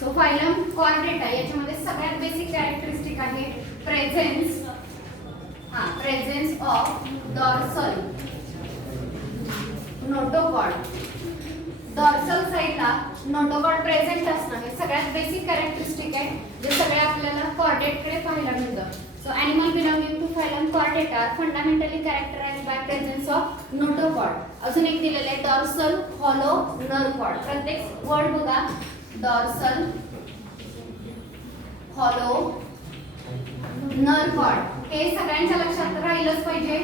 So phylum Chordata याच्यामध्ये सगळ्यात basic characteristic आहे presence of dorsal notochord. Dorsal साइडला नोटोकॉर्ड प्रेझेंट असणं हे सगळ्यात बेसिक कॅरेक्टरिस्टिक आहे जे सगळे आपल्याला कॉर्डेटकडे पाहायला मिळतं. So animal belonging to phylum chordata are fundamentally characterized by presence of notochord. अजून एक दिलेलं आहे डॉर्सल हॉलो नर्व कॉर्ड. प्रत्येक वर्ड बघा डॉर्सल हॉलो नर्व कॉर्ड हे सगळ्यांच्या लक्षात राहिलंच पाहिजे.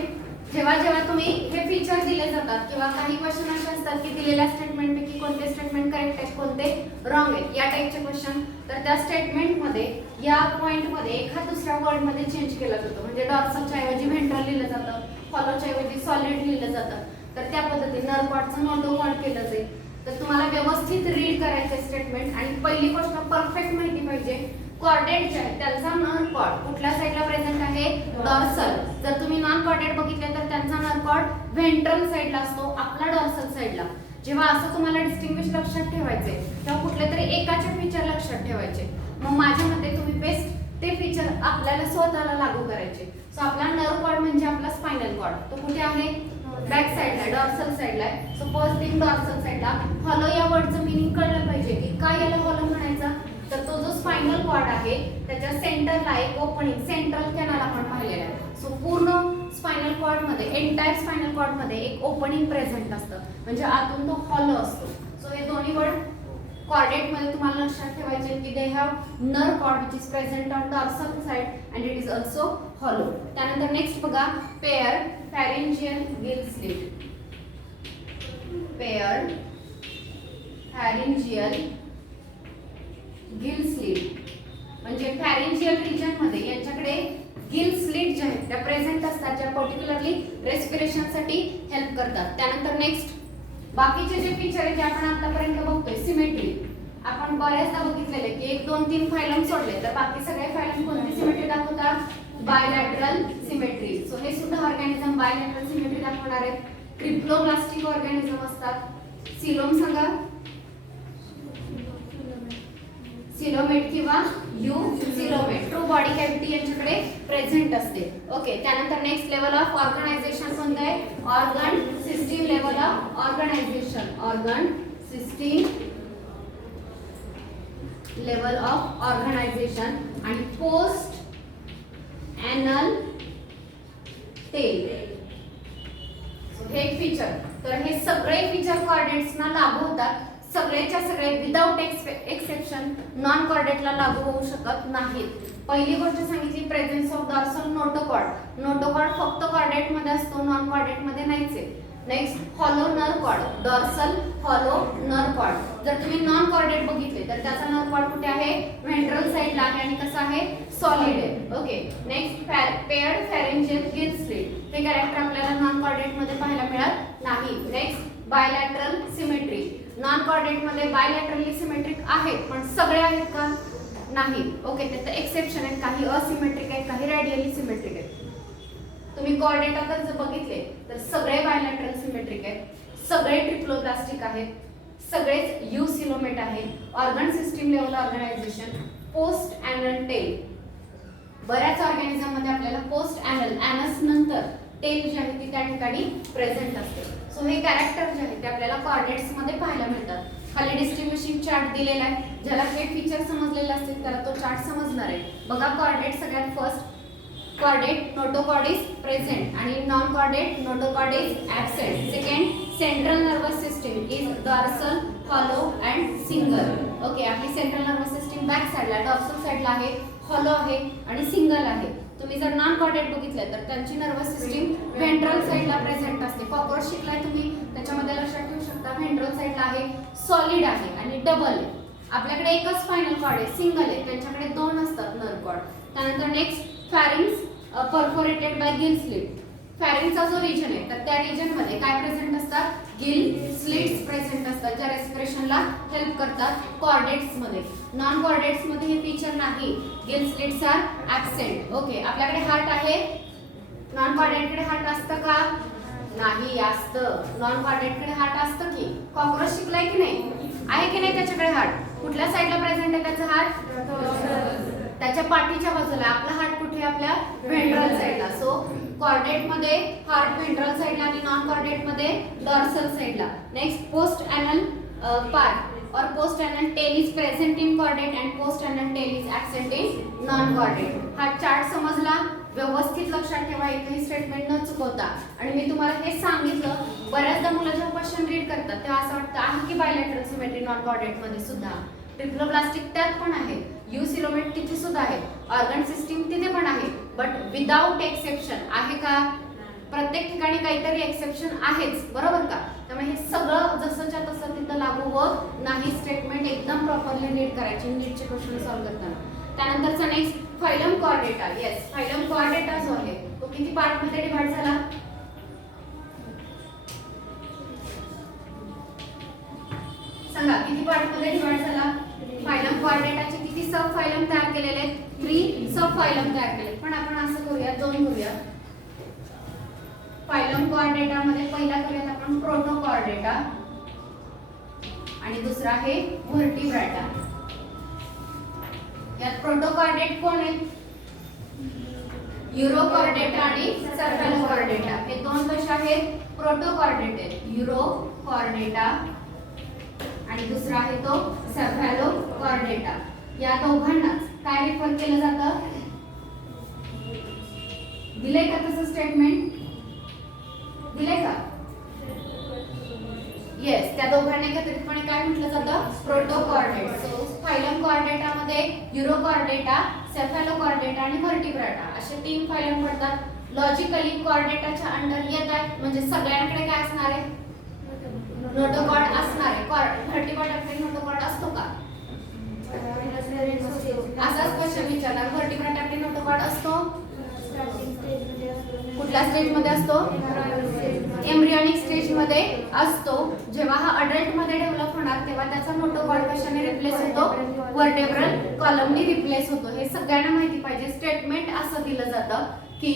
जेव्हा जेव्हा तुम्ही हे फीचर दिले जातात किंवा काही क्वेश्चन असे असतात की दिलेल्या स्टेटमेंट पैकी कोणते स्टेटमेंट करेक्ट आहे कोणते रॉंग आहे या टाइपचे क्वेश्चन, तर त्या स्टेटमेंट मध्ये या पॉइंट मध्ये एखाद दुसऱ्या वर्ड मध्ये चेंज केला जातो. म्हणजे डॉर्सलच्या ऐवजी व्हेंट्रल लिहिलं जातं, हॉलोच्या ऐवजी सॉलिड लिहिलं जातं. तर त्या पद्धतीने नर्व कॉर्डचं नोटोकॉर्ड केलं जाईल. तर तुम्हाला व्यवस्थित रीड करायचे स्टेटमेंट. आणि पहिली गोष्ट परफेक्ट माहिती पाहिजे कॉर्डेट जे आहे त्यांचा नर्व कॉर्ड कुठल्या साइडला प्रेझेंट आहे डॉर्सल. जर तुम्ही नॉन कॉर्डेट बघितले तर त्यांचा नर्व कॉर्ड व्हेंट्रल साइडला असतो, आपला डॉर्सल साइडला. जेव्हा असं तुम्हाला डिस्टिंग्विश लक्षात ठेवायचे तेव्हा कुठले तरी एकाचे फीचर लक्षात ठेवायचे. मग माझ्या मते तुम्ही बेस्ट ते फीचर आपल्याला स्वतःला लागू करायचे. सो आपला नर्व कॉर्ड म्हणजे आपला स्पायनल कॉर्ड. तो कुठे आहे बॅक साइडला डॉर्सल साइडला आहे. सो फर्स्ट थिंग डॉर्सल साइडला. हॉलो या वर्डचं मीनिंग कळलं पाहिजे की काय याला हॉलो म्हणायचा. तर तो जो स्पायनल कॉर्ड आहे त्याच्या सेंटरला एक ओपनिंग सेंट्रल कॅनल आपण पाहिलेला आहे. सो पूर्ण स्पायनल कॉर्ड मध्ये एंटायर स्पायनल कॉर्ड मध्ये एक ओपनिंग प्रेझेंट असतं म्हणजे आतून तो हॉलो असतो. सो हे दोन्ही वर्ड कॉर्डेट मध्ये तुम्हाला लक्षात ठेवायचे की they have nerve cord which is present on dorsal side and it is also hollow. त्यानंतर नेक्स्ट बघा pair pharyngeal gill slit. Pair pharyngeal gill slit म्हणजे फॅरिंजियल रिजन मध्ये यांच्याकडे गिल स्लिट जे आहेत त्या प्रेझेंट असतात ज्या पर्टिक्युलरली रेस्पिरेशन साठी हेल्प करतात. त्यानंतर नेक्स्ट बाकीचे जे फीचर आहेत जे आपण आतापर्यंत बघतोय सिमेट्री. आपण बऱ्याचदा बघितलेले की 1 2 3 फायलम सोडले तर बाकी सगळे फायलम कोणती सिमेट्री दाखवतात बायलॅटरल सिमेट्री. सो हे सुद्धा ऑर्गॅनिझम बायलॅटरल सिमेट्री दाखवणार आहेत. ट्रिप्लोब्लास्टिक ऑर्गॅनिझम असतात. सिलोम सांगा सिलोमेट किंवा सिलोमेट ट्रू बॉडी कॅव्हिटी यांच्याकडे प्रेझेंट असते. ओके. त्यानंतर नेक्स्ट लेवल ऑफ ऑर्गनायझेशन कोणतं आहे organ system level of organization. Organ system level of organization आणि पोस्ट ॲनल टेल हे एक फीचर. तर हे सगळे फीचर कॉर्डेट्सना लागू होतात. सगळेच्या सगळे विदाउट एक्सेप्शन नॉन कॉर्डेटला लागू होऊ शकत नाहीत. पहिली गोष्ट सांगितली presence of dorsal notochord. Notochord फक्त कॉर्डेट मध्ये असतो नॉन कॉर्डेट मध्ये नाहीच आहे. Next hollow nerve cord dorsal hollow nerve cord. जर तुम्ही नॉन कॉर्डेट बघितले तर त्याचा नर्व कॉर्ड कुठे आहे व्हेंट्रल साइडला आहे आणि कसा आहे सॉलिड आहे. Okay. Next paired pharyngeal gill slit हे कॅरेक्टर आपल्याला नॉन कॉर्डेट मध्ये पाहायला मिळत नाही. Next bilateral symmetry. Non chordate मध्ये बायलॅटरली सिमेट्रिक आहेत पण सगळे आहेत का नाही. ओके. त्याचं एक्सेप्शन आहेत. काही असिमेट्रिक आहेत काही रेडियली सिमेट्रिक आहेत. तुम्ही कॉर्डेट अगर जर बघितले तर सगळे बायलॅटरल सिमेट्रिक आहेत, सगळे ट्रिप्लोब्लास्टिक आहेत, सगळेच यू सिलोमेट आहेत. Organ system level organization post anal tail. बऱ्याच ऑर्गॅनिझम मध्ये आपल्याला पोस्ट ॲनल ॲनस नंतर टेल जी आहे ती त्या ठिकाणी प्रेझेंट असते. सो हे कॅरेक्टर जे आहे ते आपल्याला कॉर्डेट्स मध्ये पाहायला मिळतात. खाली डिस्ट्रीब्युशन चार्ट दिलेला आहे. ज्याला हे फीचर समजलेले असतील त्याला तो चार्ट समजणार आहे. बघा कॉर्डेट सगळ्यात first chordate notochord is present आणि non chordate notochord is absent. Second central nervous system is dorsal hollow and single. Okay. आपली सेंट्रल नर्वस सिस्टीम बॅक साइडला डॉर्सल साइडला आहे, हॉलो आहे आणि सिंगल आहे. तुम्ही जर नॉन कॉर्डेट बघितलं तर त्यांची नर्वस सिस्टीम व्हेंट्रल साइडला प्रेझेंट असते. कॉकरोच शिकलाय तुम्ही त्याच्यामध्ये लक्षात ठेवू शकता व्हेंट्रल साइडला आहे, सॉलिड आहे आणि डबल आहे. आपल्याकडे एकच स्पायनल कॉर्ड आहे सिंगल आहे, त्यांच्याकडे 2 असतात नर्व कॉर्ड. त्यानंतर next pharynx perforated by gill slit. फॅरिंगचा जो रिजन आहे तर त्या रिजन मध्ये काय प्रेझेंट असतात गिल स्लिट्स प्रेझेंट असतात ज्या रेस्पिरेशनला हेल्प करतात कॉर्डेट्स मध्ये. नॉन कॉर्डेट्स मध्ये हे फीचर नाही. Gill slits are absent. Okay. आपल्याकडे हार्ट आहे. नॉन कॉर्डेटकडे हार्ट असतं का नाही असतं. नॉन कॉर्डेटकडे हार्ट असतं की कॉकरोच शिकलाय की नाही आहे की नाही त्याच्याकडे हार्ट कुठल्या साइडला प्रेझेंट आहे हार्ट त्याच्या पाठीच्या बाजूला. आपला हार्ट कुठे? आपल्या व्हेंट्रल साइडला. सो कॉर्डेट मध्ये हार्ट व्हेंट्रल साइडला आणि नॉन कॉर्डेट मध्ये डॉर्सल साइडला. Next post anal part or post anal tail is present in chordate and post anal tail is absent in non chordate. हा चार्ट समजला? व्यवस्थित लक्षात ठेवा, एकही स्टेटमेंट न चुकवता. आणि मी तुम्हाला हे सांगितलं, बऱ्याचदा मुलं जेव्हा क्वेश्चन रीड करतात तेव्हा असं वाटतं आहे की बायलॅटरल सिमेट्री नॉन कॉर्डेट मध्ये सुद्धा, ट्रिप्लोब्लास्टिक त्यात पण आहे, युसिलोमेट तिथे सुद्धा आहे, ऑर्गन सिस्टीम तिथे पण आहे, बट विदाउट एक्सेप्शन आहे का? प्रत्येक ठिकाणी काहीतरी एक्सेप्शन आहेच, बरोबर का? त्यामुळे हे सगळं जसंच्या तसं तिथं लागू होत नाही. स्टेटमेंट एकदम प्रॉपरली रीड करायची नीटचे क्वेश्चन सॉल्व्ह करताना. त्यानंतरचा next phylum Chordata. Yes, phylum Chordata जो आहे तो किती पार्ट मध्ये डिवाइड झाला? सांगा, किती पार्ट मध्ये डिवाइड झाला? फायलम कॉर्डेटाचे किती सब फायलम तयार केलेले आहेत? 3 सब फायलम तयार केले. पण आपण असं करूया, 2 करूया. फायलम कॉर्डेटा मध्ये पहिला करूयात आपण प्रोटोकॉर्डेटा आणि दुसरा आहे व्हर्टिब्रेटा. यात प्रोटोकॉर्डेट कोण आहे? युरोकॉर्डेटा आणि सेफॅलोकॉर्डेटा. हे दोन कशा आहेत? प्रोटोकॉर्डेट आहेत. युरोकॉर्डेटा आणि दुसरा आहे तो सेफॅलोकॉर्डेटा. या दोघांनाच काय रेफर केलं जातं? दिले का तसं स्टेटमेंट? दिले का? येस, त्या दोघांना एकत्रितपणे काय म्हटलं जातं? प्रोटोकॉर्डेट. सो फायलम कॉर्डेटा मध्ये युरोकॉर्डेटा, सेफॅलोकॉर्डेटा आणि व्हर्टिब्रेटा असे 3 फायलम पडतात. लॉजिकली कॉर्डेटाच्या अंडर येत आहेत, म्हणजे सगळ्यांकडे काय असणार आहे? नोटोकॉर्ड असणार आहे. व्हर्टिब्रेटाकडे नोटोकॉर्ड असतो का? असाच क्वेश्चन विचारणार. व्हर्टिब्रेटाकडे नोटोकॉर्ड असतो? कुठल्या स्टेज मध्ये असतो? एम्ब्रियोनिक स्टेज मध्ये असतो. जेव्हा हा अडल्ट मध्ये डेव्हलप होणार तेव्हा त्याचा नोटोकॉर्ड कशाने रिप्लेस होतो? व्हर्टेब्रल कॉलमनी रिप्लेस होतो. हे सगळ्यांना माहिती पाहिजे. स्टेटमेंट असं दिलं जातं की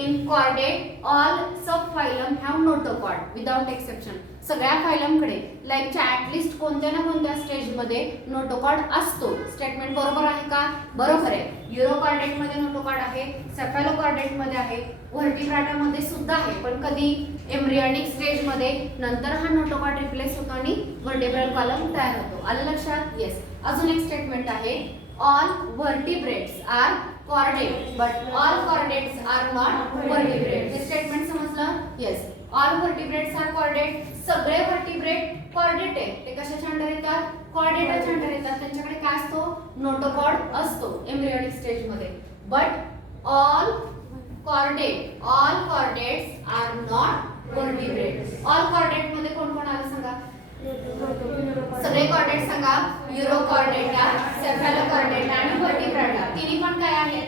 in chordate all sub phylum have notochord without exception. सगळ्या फायलमकडे लाईकच्या ऍटलिस्ट कोणत्या ना कोणत्या स्टेज मध्ये नोटोकॉर्ड असतो. स्टेटमेंट बरोबर आहे का? बरोबर आहे. युरोकॉर्डेट मध्ये नोटोकॉर्ड आहे, सेफॅलोकॉर्डेट मध्ये आहे, व्हर्टिब्रेटा मध्ये सुद्धा आहे, पण कधी? एम्ब्रियोनिक स्टेज मध्ये. नंतर हा नोटोकॉर्ड रिप्लेस होतो आणि व्हर्टेब्रल कॉलम तयार होतो. आलं लक्षात? येस. अजून एक स्टेटमेंट आहे, all vertebrates are chordate but all chordates are not vertebrate. हे स्टेटमेंट समजलं? Yes. All vertebrates are chordate. सगळे व्हर्टिब्रेट कॉर्डेट आहेत. ते कशाच्या अंडर येतात? कॉर्डेटाच्या अंडर येतात. त्यांच्याकडे काय असतो? नोटोकॉर्ड असतो एम्ब्रियोनिक स्टेज मध्ये. But all chordates are not vertebrate. All chordate मध्ये कोण कोण आलं सांगा? सगळे कॉर्डेट सांगा. युरोकॉर्डेटा, सेफॅलोकॉर्डेटा आणि व्हर्टिब्रेटा. तिन्ही पण काय आहेत?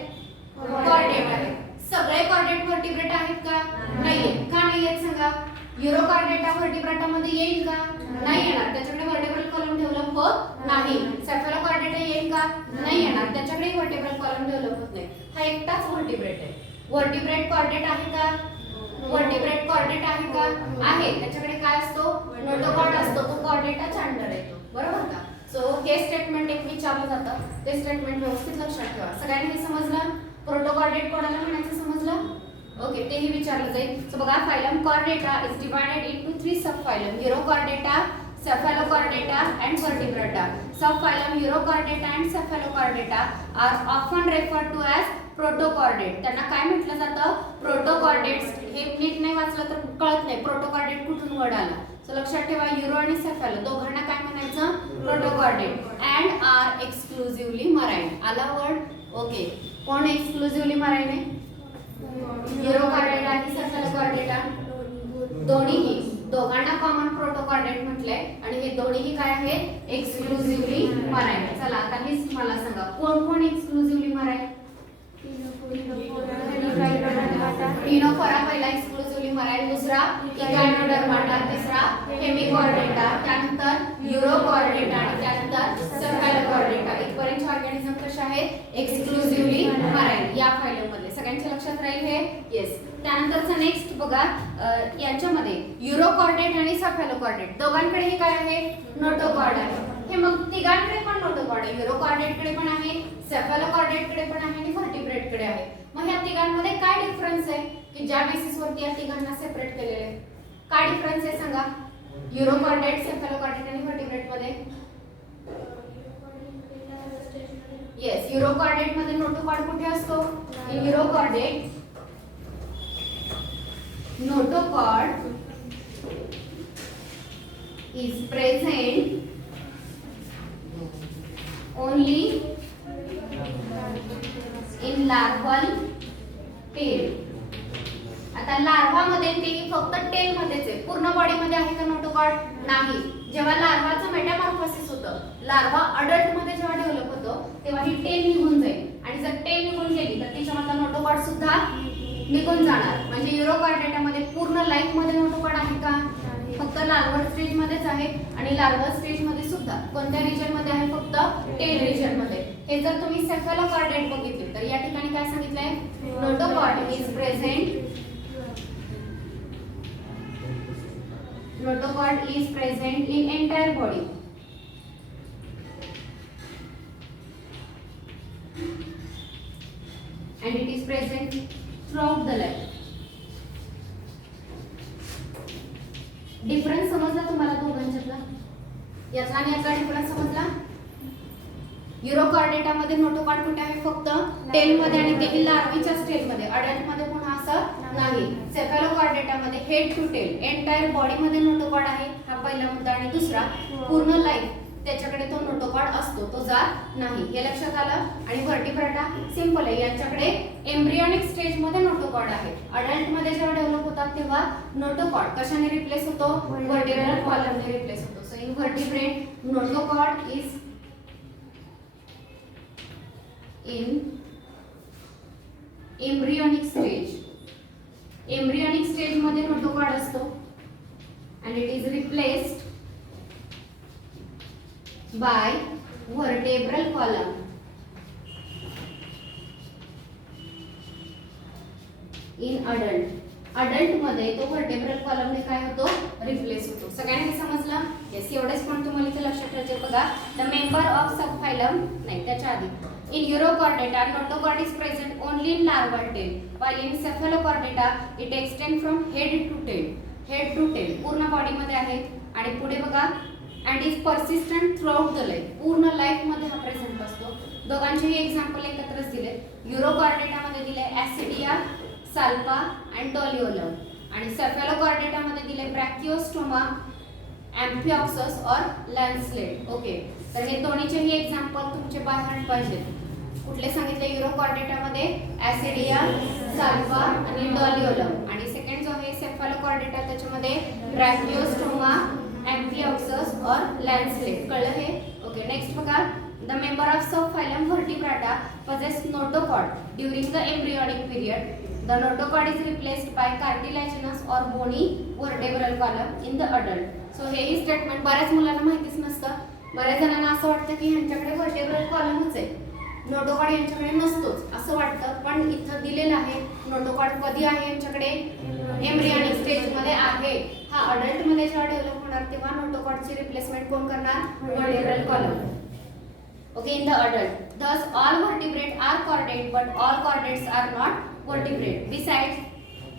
कॉर्डेट आहेत. सगळे कॉर्डेट व्हर्टिब्रेट आहेत का? नाहीये. का नाहीयेत सांगा? युरोकॉर्डेटा व्हर्टिब्रेटा मध्ये येईल का? नाही येणार. त्याच्याकडे व्हर्टेब्रल कॉलम डेव्हलप होत नाही. सेफॅलोकॉर्डेटा येईल का? नाही येणार. त्याच्याकडे व्हर्टेब्रल कॉलम डेव्हलप होत नाही. हा एकटाच व्हर्टिब्रेट आहे. व्हर्टिब्रेट कॉर्डेट आहे का? व्हर्टिब्रेट कॉर्डेट आहे का? आहे. त्याच्याकडे काय असतो? नोटोकॉर्ड असतो. तो कॉर्डेटाच्या अंडर येतो, बरोबर का? सो हे स्टेटमेंट एक विचारलं जातं. ते स्टेटमेंट व्यवस्थित लक्षात ठेवा. सगळ्यांनी हे समजलं? प्रोटोकॉर्डेट कोणाला म्हणायचं समजलं? ओके, तेही विचारलं जाईल. सो बघा, phylum chordata is divided into 3 sub phylum, urochordata, cephalochordata and vertebrata. Subphylum Urochordata and cephalochordata are often referred to as protochordate. त्यांना काय म्हटलं जातं? प्रोटोकॉर्डेट्स. हे नीट नाही वाचलं तर कळत नाही प्रोटोकॉर्डेट कुठून वर्ड आला. सो लक्षात ठेवा, युरो आणि सेफॅलो दोघांना काय म्हणायचं? Protochordate. And are exclusively marine. आला वर्ड? ओके. कोण एक्सक्लुझिव्हली मराइन आहे? युरोकॉर्डेटा आणि सेफॅलोकॉर्डेटा दोन्हीही. दोघांना कॉमन प्रोटोकॉर्डेट म्हटलंय आणि हे दोन्हीही काय आहेत? Exclusively marine. चला आता लिस्ट मला सांगा, कोण कोण एक्सक्लुझिव्हली मराइन? टिनोफोरा पहिला एक्सक्लुझिव्हली मराइन, दुसरा इगॅनोडर्माटा, तिसरा हेमिकॉर्डेटा, त्यानंतर युरोकॉर्डेटा आणि त्यानंतर सेफॅलोकॉर्डेटा. इथपर्यंत ऑर्गॅनिझम कसे आहेत? एक्सक्लुझिव्हली मराइन या फायलम मध्ये. सगळ्यांच्या लक्षात राहील हे? येस. त्यानंतरचं नेक्स्ट बघा, यांच्यामध्ये युरोकॉर्डेट आणि सेफॅलोकॉर्डेट दोघांकडेही काय आहे? नोटोकॉर्ड आहे. हे मग तिघांकडे पण नोटोकॉर्ड आहे, युरोकॉर्डेट कडे पण आहे, सेफॅलोकॉर्डेट कडे पण आहे आणि व्हर्टिब्रेट कडे आहे. मग ह्या तिघांमध्ये काय डिफरन्स आहे की ज्या बेसिस वरती या तिघांना सेपरेट केलेले आहे? काय डिफरन्स आहे सांगा? युरोकॉर्डेट, सेफॅलोकॉर्डेट आणि व्हर्टिब्रेट मध्ये. येस, युरोकॉर्डेट मध्ये नोटोकॉर्ड कुठे असतो? In urochordate notochord is present only in larval tail. आता लार्वा मध्ये ते फक्त टेल मध्येच आहे, पूर्ण बॉडी मध्ये आहे का नोटोकॉर्ड? नाही. जेव्हा लार्वाचं मेटामॉर्फोसिस होतं, लार्वा अडल्ट मध्ये जेव्हा डेव्हलप होतो तेव्हा ही टेल निघून जाईल आणि जर टेल निघून गेली तर तिच्यामधला नोटोकॉर्ड सुद्धा निघून जाणार. म्हणजे युरोकॉर्डेटामध्ये पूर्ण लाईफ मध्ये नोटोकॉर्ड आहे का? फक्त लार्वल स्टेज मध्येच आहे आणि लार्वल स्टेज मध्ये सुद्धा कोणत्या रिजन मध्ये आहे? फक्त टेल रिजन मध्ये. हे जर तुम्ही सेफॅलोकॉर्डेट बघितले तर या ठिकाणी काय सांगितलंय? Notochord is present, notochord is present in entire body and it is present throughout the life. Difference समजला तुम्हाला दोघांच्यातला? याचा आणि याचा डिफरन्स समजला? युरोकॉर्डेटामध्ये नोटोकॉर्ड कुठे आहे? फक्त टेल मध्ये आणि तेही लार्वीच्या स्टेज मध्ये, अडल्ट मध्ये पुन्हा असं नाही. सेफॅलोकॉर्डेटामध्ये head to tail entire body मध्ये नोटोकॉर्ड आहे, हा पहिला मुद्दा. आणि दुसरा, पूर्ण लाईफ त्याच्याकडे तो नोटोकॉर्ड असतो, तो जात नाही. हे लक्षात आलं? आणि व्हर्टिब्रेटा सिंपल आहे, यांच्याकडे एम्ब्रियोनिक स्टेज मध्ये नोटोकॉर्ड आहे. अडल्ट मध्ये जेव्हा डेव्हलप होतात तेव्हा नोटोकॉर्ड कशाने रिप्लेस होतो? व्हर्टिब्रल कॉलमने रिप्लेस होतो. So in vertebrate notochord is in embryonic stage. Embryonic stage मध्ये नोटोकॉर्ड असतो and it is replaced by vertebral column. In adult मध्ये तो vertebral column ने काय होतो? रिप्लेस होतो. सगळ्यांना हे समजलं? येस, एवढेच पण तुम्हाला इथे लक्षात ठेवायचे बघा. द मेंबर ऑफ सबफायलम नाही, त्याच्या आधी in Urochordata notochord is present only in larval tail, while in Cephalochordata it extends from head to tail. Head to tail पूर्ण बॉडी मध्ये आहे. आणि पुढे बघा, and is persistent throughout the life. पूर्ण लाईफ मध्ये हा प्रेझेंट असतो. दोघांचेही एक्झाम्पल एकत्रच दिले. युरोकॉर्डेटा मध्ये दिले ऍसिडिया, साल्पा अँड डॉलिओलम. आणि सेफॅलोकॉर्डेटा मध्ये दिले ब्रॅकिओस्टोमा, एम्फिऑक्सस और लॅन्सलेट. ओके, तर हे दोन्हीचेही एक्झाम्पल तुमचे बाय हार्ट पाहिजेत. कुठले सांगितले? युरोकॉर्डेटा मध्ये ऍसिडिया, साल्पा आणि डॉलिओलम. आणि सेकंड जो आहे सेफॅलोकॉर्डेटा, त्याच्यामध्ये ब्रॅकिओस्टोमा, एम्फिऑक्सस और लॅन्सलेट. कळलं हे? ओके, नेक्स्ट बघा. The member of subphylum vertebrata possess notochord during the embryonic period. The notochord is replaced by cartilaginous or bony vertebral column in the adult. So हे ही स्टेटमेंट बऱ्याच मुलांना माहितीच नसतं. बऱ्याच जणांना असं वाटतं की ह्यांच्याकडे व्हर्टेब्रल कॉलमच आहे, नोटोकॉर्ड यांच्याकडे नसतोच असं वाटतं. पण इथं दिलेलं आहे नोटोकॉर्ड कधी आहे यांच्याकडे? एम्ब्रियोनिक स्टेज मध्ये आहे. हा अडल्ट मध्ये जेव्हा डेव्हलप होणार तेव्हा नोटोकॉर्डची रिप्लेसमेंट कोण करणार? Vertebral column. Okay, in the adult, thus all vertebrate are chordate, but all chordates are not vertebrate. Besides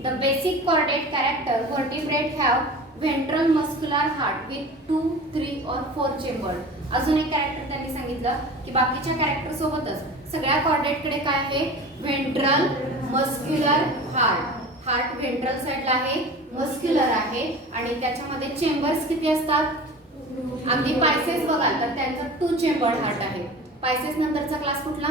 the basic chordate character, vertebrate have ventral muscular heart with 2, 3 or 4 chamber. अजून एक character त्यांनी सांगितलं की बाकीच्या character सोबतच सगळ्या chordate कडे काय आहे? Ventral muscular heart. Heart ventral साइडला आहे, मस्क्युलर आहे आणि त्याच्यामध्ये चेंबर्स किती असतात? अगदी पायसेस बघाल तर त्यांचा 2 चेंबर्ड हार्ट आहे. पायसेस नंतरचा क्लास कुठला?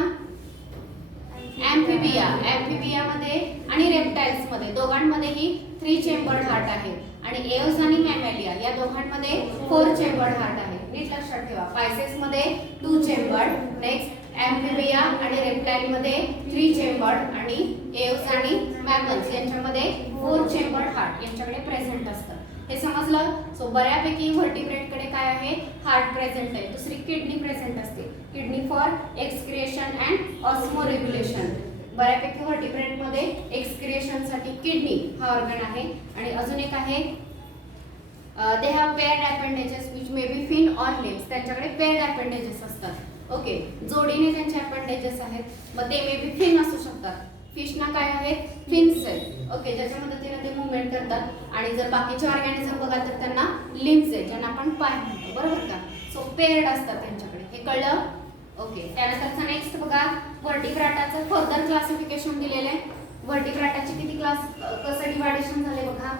एम्फिबिया. एम्फिबिया मध्ये आणि रेप्टाइल्स मध्ये दोघांमध्येही 3 चेंबर्ड हार्ट आहे. आणि एव्स आणि मॅमॅलिया या दोघांमध्ये 4 चेंबर्ड हार्ट आहे. नीट लक्षात ठेवा, पायसेस मध्ये 2 चेंबर्ड, नेक्स्ट एम्फिबिया आणि रेप्टाइल मध्ये 3 चेंबर्ड आणि एव्स आणि मॅमल्स यांच्यामध्ये 4 चेंबर्ड हार्ट यांच्याकडे प्रेझेंट असतं. हे समजलं? सो बऱ्यापैकी व्हर्टिब्रेट कडे काय आहे? हार्ट प्रेझेंट आहे. दुसरी किडनी प्रेझेंट असते, किडनी फॉर एक्सक्रिएशन अँड ऑस्मोरेग्युलेशन. बऱ्यापैकी व्हर्टिब्रेट मध्ये एक्सक्रिएशन साठी किडनी हा ऑर्गन आहे. आणि अजून एक आहे they have paired appendages which may be fin or limbs. त्यांच्याकडे पेअर्ड अपेंडेजेस असतात. ओके, जोडीने त्यांचे अपेंडेजेस आहेत, मग ते मे बी फिन असू शकतात. फिशना काय आहेत? फिन्स आहेत. ओके, ज्याच्या मदतीने ते मुवमेंट करतात. आणि जर बाकीचे ऑर्गॅनिझम बघाल तर त्यांना लिम्स आहेत, ज्यांना आपण पाय म्हणतो, बरोबर का? सो पेअर्ड असतात त्यांच्याकडे. हे कळलं? ओके, त्यानंतरचा नेक्स्ट बघा, व्हर्टिब्राटाचं फर्दर क्लासिफिकेशन दिलेलं आहे. व्हर्टिब्राटाचे किती क्लास, कसं डिवायडेशन झाले बघा.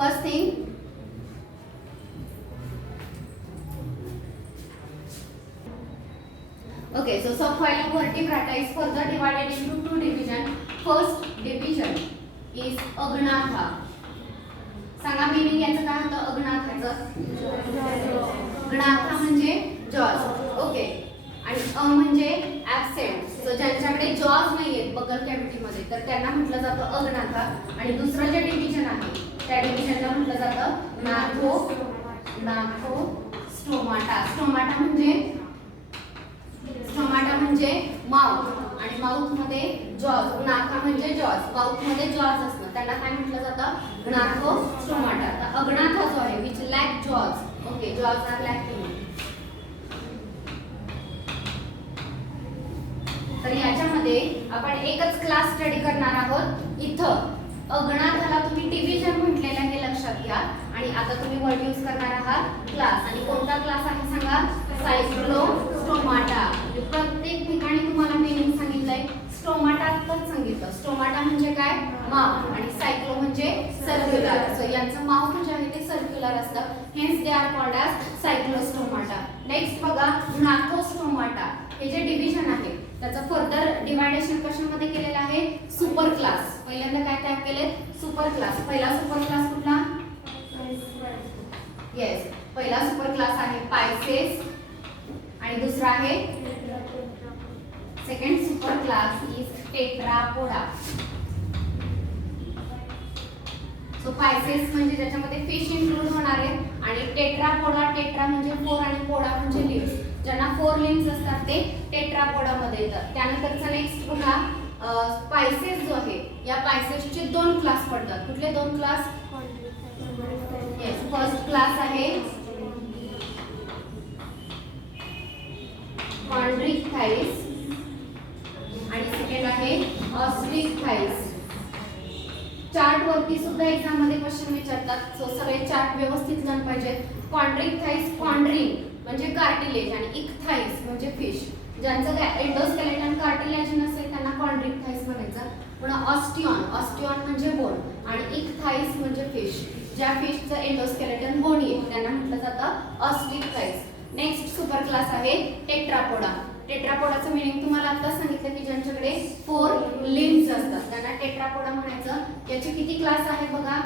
First thing, okay, so subphylum Vertebrata is further divided into two division. First division is Agnatha. सांगा मीनिंग याचं काय होतं अग्नाथाचं? अग्नाथा म्हणजे जॉज. ओके, आणि म्हणजे ऍब्सेंट. सो ज्यांच्याकडे जॉज नाहीयेत बगल कॅव्हिटी मध्ये तर त्यांना म्हटलं जातं अग्नाथा. आणि दुसरं जे डिव्हिजन आहे त्या डिव्हिजनला म्हटलं जातं नाथोस्टोमाटा. स्टोमाटा म्हणजे माउथ, आणि माउथ मध्ये जॉज. नाथा म्हणजे जॉज, माउथ मध्ये जॉज असणं, त्याला काय म्हटलं जातं? नाथोस्टोमाटा. तर अग्नाथा जो आहे which lack jaws. Okay, jaws are lacking. तर याच्यामध्ये आपण एकच क्लास स्टडी करणार आहोत. इथं अग्नाथाला तुम्ही डिव्हिजन म्हटलेलं हे लक्षात घ्या. आणि आता तुम्ही वर्ड यूज करणार आहात क्लास. आणि कोणता क्लास आहे सांगा? सायक्लोस्टोमाटा. प्रत्येक ठिकाणी तुम्हाला मीनिंग सांगितलंय, स्टोमाटाच सांगितलं. स्टोमाटा म्हणजे काय? माउथ, आणि सायक्लो म्हणजे सर्क्युलर. सो यांचं माउथ जे आहे ते सर्क्युलर असतं, hence they are called as cyclostomata. Next बघा, नाथोस्टोमाटा. हे जे डिव्हिजन आहे त्याचं फर्दर डिवायडेशन कशामध्ये केलेलं आहे? Super class. पहिल्यांदा काय तयार केले? Super class. पहिला सुपर क्लास कुठला? येस, पहिला सुपर क्लास आहे पायसेस, आणि दुसरा आहे second super class is Tetrapoda. So Pisces म्हणजे ज्याच्यामध्ये फिश इन्क्लूड होणार आहे, आणि टेट्रापोडा, टेट्रा म्हणजे 4 आणि पोडा म्हणजे लिव्स. ज्यांना 4 लिम्स असतात ते टेट्रापोडा मध्ये येतात. त्यानंतरचा नेक्स्ट बघा, पायसेस जो आहे या पायसेसचे 2 क्लास पडतात. कुठले 2 क्लास? येस, फर्स्ट क्लास आहे कॉन्ड्रिकथाइस, आणि सेकंड आहे ऑस्ट्रिकथाइस. चार्ट वरती सुद्धा एक्झाम मध्ये क्वेश्चन विचारतात, सो सगळे चार्ट व्यवस्थित जाण पाहिजे. कॉन्ड्रिकथाइस, कॉन्ड्रिंग म्हणजे कार्टिलेज, आणि इक्थाइस म्हणजे फिश. ज्यांचं एंडोस्केलेटन कार्टिलेजिनस आहे त्यांना कॉन्ड्रिकथाइस म्हणायचं. पुन्हा ऑस्टिऑन, ऑस्टिऑन म्हणजे बोन, आणि इक्थाइस म्हणजे फिश. ज्या फिशचं एंडोस्केलेटन बोनी आहे त्यांना म्हटलं जातं ऑस्ट्रिकथाइस. नेक्स्ट सुपर क्लास आहे टेट्रापोडा. टेट्रापोडाचं मीनिंग तुम्हाला आता सांगितलं की ज्यांच्याकडे 4 लिम्स असतात त्यांना टेट्रापोडा म्हणायचं. याचे किती क्लास आहे बघा?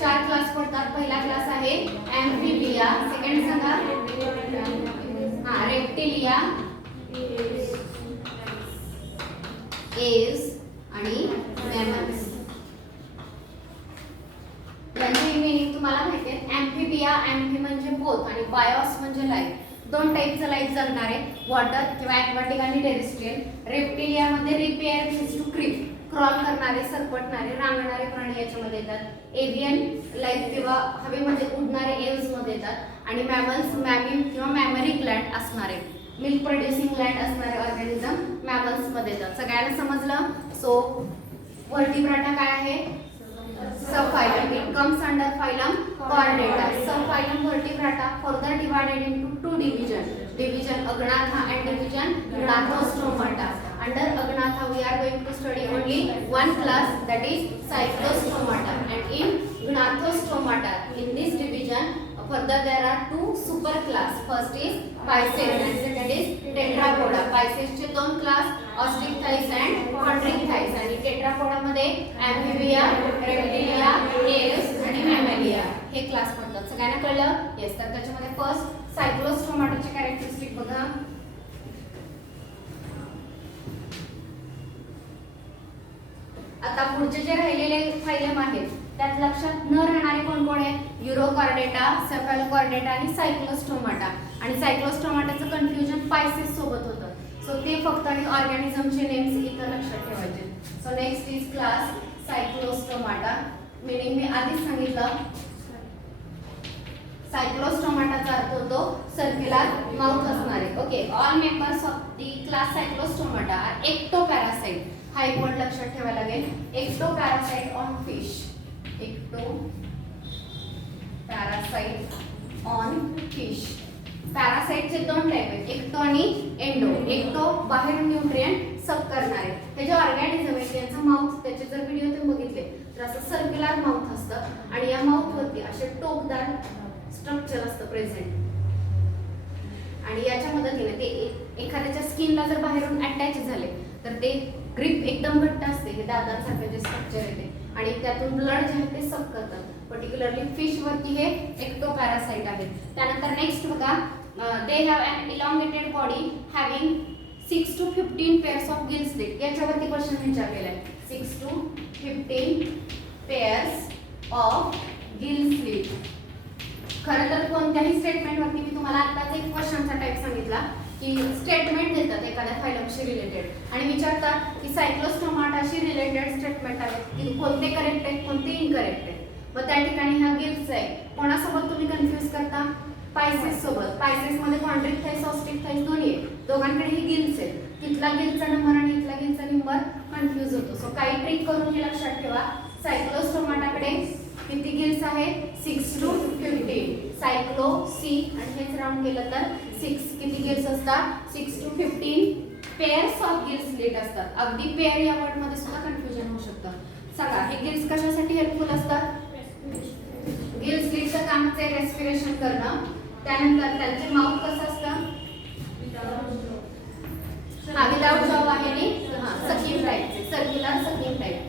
4 क्लास पडतात. पहिला क्लास आहे ॲम्फिबिया, सेकंड सांगा रेप्टिलिया, एव्स आणि मॅमल्स. यांची मीनिंग तुम्हाला माहिती आहे. ॲम्फिबिया, ॲम्फी म्हणजे बोथ, आणि बायोस म्हणजे लाईफ. 2 टाईपचं लाईफ जगणार आहे, वॉटर किंवा ॲक्वाटिक आणि टेरेस्ट्रियल. रेप्टिलियामध्ये repere means to creep, crawl करणारे, सरपटणारे, रांगणारे प्राणी याच्यामध्ये येतात. एव्हियन लाईफ किंवा हवेमध्ये उडणारे एव्स मध्ये येतात. आणि मॅमल्स, मॅमिम किंवा मॅमरी ग्लँड असणारे, मिल्क प्रोड्युसिंग ग्लँड असणारे ऑर्गॅनिझम मॅमल्स मध्ये येतात. सगळ्यांना समजलं? सो व्हर्टिब्राटा काय आहे? Subphylum. It comes under phylum Chordata. Subphylum Vertebrata further divided into 2 divisions. Division Agnatha and division Gnathostomata. Under Agnatha we are going to study only one class, that is Cyclostomata, and in Gnathostomata in this division further there are 2 super class. First is Pisces and second is Tetrapoda. Pisces चे 2 class, Ostrycthys and Chondrichthyes, आणि Tetrapoda मध्ये Amphibia, Reptilia, Aves आणि Mammalia हे class पडतात. सगळ्यांना कळलं? Yes. तर त्याच्यामध्ये फर्स्ट सायक्लोस्टोमाटाचे कॅरेक्टरिस्टिक बघा. आता पुढचे जे राहिलेले फायलम आहेत त्यात लक्षात न राहणारे कोण कोण आहेत? युरोकॉर्डेटा, सेफॅलोकॉर्डेटा आणि सायक्लोस्टोमाटा. आणि सायक्लोस्टोमाटाचं कन्फ्युजन पायसेस सोबत होतं. सो ते फक्त आणि ऑर्गॅनिझमचे नेम्स इथं लक्षात ठेवायचे. So next is class cyclostomata. Meaning मी आधीच सांगितलं, सायक्लोस्टोमाटाचा अर्थ होतो सर्क्युलर माउथ असणारे. Okay, all members of the class cyclostomata are ectoparasite. हा एक वर्ड लक्षात ठेवायला लागेल, ectoparasite on fish. Ectoparasite on fish. पॅरासाइटचे दोन टाइप आहेत, एक्टो आणि एंडो. एक्टो बाहेर न्यूट्रिएंट सब करणारे, हे जे ऑर्गॅनिझम आहे त्यांचा माउथ, त्याचे जर व्हिडिओ तुम्ही बघितले तर असं सर्क्युलर माउथ असतं आणि या माउथ वरती असे टोकदार स्ट्रक्चर असतं प्रेझेंट. आणि याच्या मदतीने ते एखाद्याच्या स्किनला जर बाहेरून अटॅच झाले तर ते ग्रिप एकदम घट्ट असते. हे दादांसारखं जे स्ट्रक्चर येते आणि त्यातून ब्लड जे आहे ते सक करतात. पर्टिक्युलरली फिश वरती हे एक्टोपॅरासाइट आहेत. त्यानंतर नेक्स्ट बघा, they have an elongated body having 6 to 15 pairs of gill slit. याच्यावरती क्वेश्चन विचारलेला आहे, 6 to 15 pairs of gill slit. खरं तर कोणत्याही स्टेटमेंटवरती मी तुम्हाला आत्ताच एक क्वेश्चनचा टाइप सांगितला की स्टेटमेंट देतात एखाद्या फायलमशी रिलेटेड आणि विचारतात की सायक्लोस्टोमाटाशी रिलेटेड स्टेटमेंट आहेत की कोणते करेक्ट आहेत कोणते इनकरेक्ट आहेत. मग त्या ठिकाणी हा गिल्स आहे, कोणासोबत तुम्ही कन्फ्यूज करता? पायसेस सोबत. पायसेस मध्ये कॉन्ट्रिक्टाइस ऑस्ट्रिक्टाइस दोन्ही आहे, दोघांकडे ही गिल्स आहेत. तिथला गिलचा नंबर आणि इथला गिलचा नंबर कन्फ्यूज होतो. सो काही ट्रिक करून हे लक्षात ठेवा, सायक्लोस्टोमाटाकडे किती गिल्स आहे? 6 to 15. सायक्लो सी आणि हेच राऊंड केलं तर 6. किती गिल्स असतात? 6 to 15 pairs of gills slit असतात. अगदी पेअर या वर्ड मध्ये सुद्धा कन्फ्युजन होऊ शकतं. सांगा, हे गिल्स कशासाठी हेल्पफुल असतात? गिल स्लिटचं कामच आहे रेस्पिरेशन करणं. त्यानंतर त्यांचे माउथ कसं असतं? हा, विदाउट जॉब आहे आणि सकिंग टाइपचे, circular sucking type.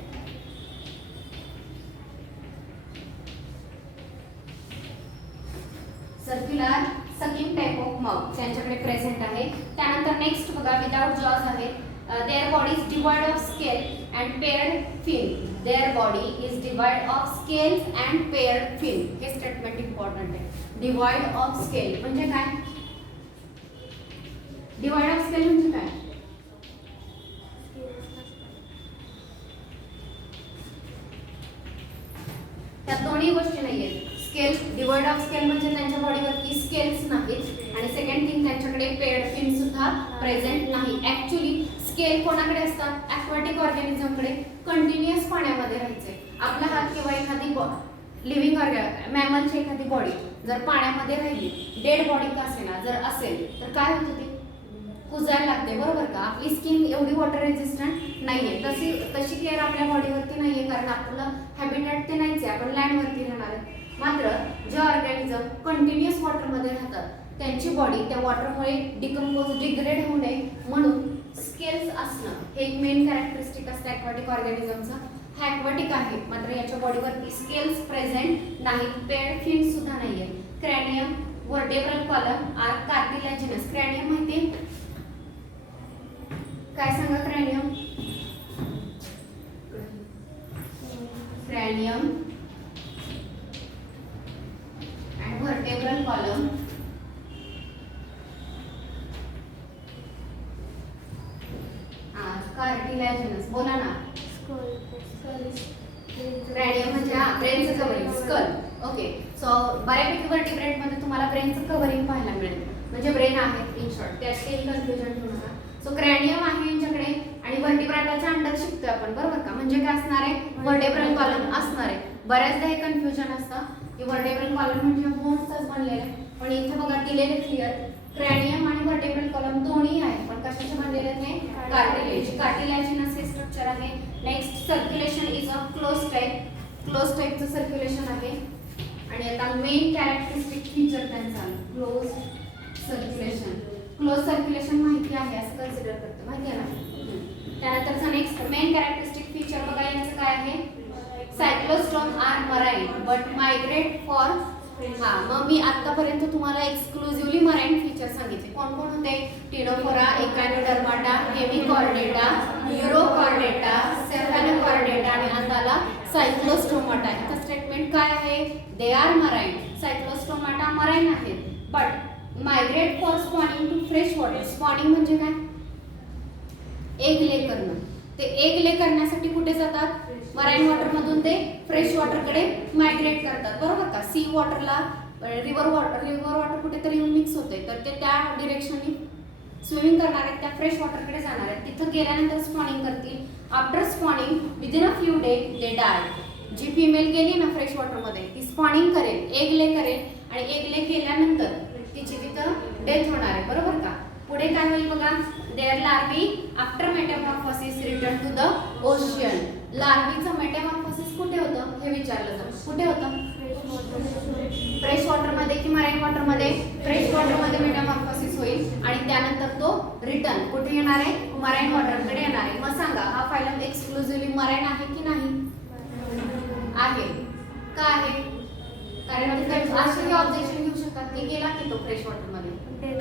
Circular sucking type of mouth त्यांच्याकडे प्रेझेंट आहे. त्यानंतर नेक्स्ट बघा, विदाउट जॉज आहे. Their body is divide of scale and paired fin. Their body is divide of scale and paired fin. हे statement important आहे. Divide of scale म्हणजे काय? Divide of scale म्हणजे काय? त्या दोन्ही गोष्टी नाहीयेत. स्केल, डिवाइड ऑफ स्केल म्हणजे त्यांच्या बॉडीवरती स्केल्स नाहीत आणि सेकंड थिंग त्यांच्याकडे पेड फिन सुद्धा प्रेझेंट नाही. ऍक्च्युली स्केल कोणाकडे असतात? ॲक्वाटिक ऑर्गॅनिझमकडे. कंटिन्युअस पाण्यामध्ये राहायचे. आपला हात किंवा एखादी लिव्हिंग मॅमलची एखादी बॉडी जर पाण्यामध्ये राहिली, डेड बॉडी का असेना जर असेल तर काय होतं? ते कुजायला लागते, बरोबर का? आपली स्किन एवढी वॉटर रेझिस्टंट नाहीये. तशी केअर आपल्या बॉडीवरती नाहीये कारण आपलं हॅबिटॅट ते नाहीच आहे, आपण लँडवरती राहणार आहे. मात्र जे ऑर्गॅनिझम कंटिन्युअस वॉटरमध्ये राहतात त्यांची बॉडी त्या वॉटरमुळे डिग्रेड होऊ नये म्हणून स्केल्स असणं हे एक मेन कॅरेक्टरिस्टिक असतं ॲक्वाटिक ऑर्गॅनिझमचं. हा ॲक्वाटिक आहे मात्र याच्या बॉडीवरती स्केल्स प्रेझेंट नाहीत, पेड फिन सुद्धा नाहीये. क्रॅनियम, वर्टेब्रल कॉलम आर कार्टिलॅजिनस. क्रॅनियम माहिती काय? सांगा क्रॅनियम. क्रॅनियम and vertebral column cartilaginous. बोला ना. क्रॅनियम म्हणजे ब्रेनचं कव्हरिंग, स्कल. ओके, सो बऱ्यापैकी वर्टिब्रेट मध्ये तुम्हाला ब्रेनचं कव्हरिंग पाहायला मिळेल, म्हणजे ब्रेन आहे इन शॉर्ट. त्यात काही कन्फ्युजन ठेवू नका. सो क्रॅनियम आहे यांच्याकडे आणि वर्टिब्रेटाच्या अंडर शिकतोय आपण, बरोबर का? म्हणजे काय असणार आहे? वर्टेब्रल कॉलम असणार आहे. बऱ्याचदा हे कन्फ्युजन असतं की वर्टेब्रल कॉलम म्हणजे बोन्सच बनलेले आहे, पण इथे बघा दिलेले क्लिअर क्रॅनियम आणि वर्टेब्रल कॉलम दोन्ही आहे, पण कशाचे बनलेले आहेत? कार्टिलेज. कार्टिलॅजिनस हे स्ट्रक्चर आहे. Next, circulation is of close type. Close टाइपचं सर्क्युलेशन आहे. आणि आता मेन कॅरेक्टरिस्टिक फीचर त्यांचा क्लोज सर्क्युलेशन. क्लोज सर्क्युलेशन माहिती आहे असं कन्सिडर करतो, माहिती आहे ना? त्यानंतरचा नेक्स्ट मेन कॅरेक्टरिस्टिक फीचर बघा यांचं काय आहे? Cyclostome are marine but migrate for. हा, मग मी आतापर्यंत तुम्हाला एक्सक्लुझिव्हली मराईन फीचर सांगितले. कोण कोण होते? टिनोफोरा, एकायनोडर्माटा, हेमिकॉर्डेटा, युरोकॉर्डेटा, सेफॅलोकॉर्डेटा आणि अंदाला सायक्लोस्टोमाटा. याचं स्टेटमेंट काय आहे? They are marine. Cyclostomata marine आहेत but migrate for spawning to fresh water. Spawning म्हणजे काय? एग ले करणं. ते एग ले करण्यासाठी कुठे जातात? मराईन वॉटर मधून ते फ्रेश वॉटर कडे मायग्रेट करतात, बरोबर का? सी वॉटरला रिव्हर वॉटर कुठेतरी येऊन मिक्स होते, तर ते त्या डिरेक्शननी स्विमिंग करणार आहेत, त्या फ्रेश वॉटर कडे जाणार आहेत. तिथं गेल्यानंतर स्पॉनिंग करतील. After spawning within a few day they die. जी फिमेल गेली ना फ्रेश वॉटर मध्ये, ती स्पॉनिंग करेल, एग ले करेल, आणि एग ले केल्यानंतर तिची तिथं डेथ होणार आहे, बरोबर का? पुढे काय होईल बघा. Their larvae after metamorphosis return to the ocean. लार्वीचं मेटामॉर्फोसिस कुठे होतं हे विचारलं जातं. कुठे होतं? फ्रेश वॉटर मध्ये की मराईन वॉटर मध्ये? फ्रेश वॉटर मध्ये मेटामॉर्फोसिस होईल आणि त्यानंतर तो रिटर्न कुठे येणार आहे? मराईन वॉटर कडे येणार आहे. मग सांगा, हा फायलम एक्सक्लुझिव्हली मराईन आहे की नाही? आहे. का आहे? कारण असे ऑब्जेक्शन घेऊ शकतात की गेला की तो फ्रेश वॉटर मध्ये,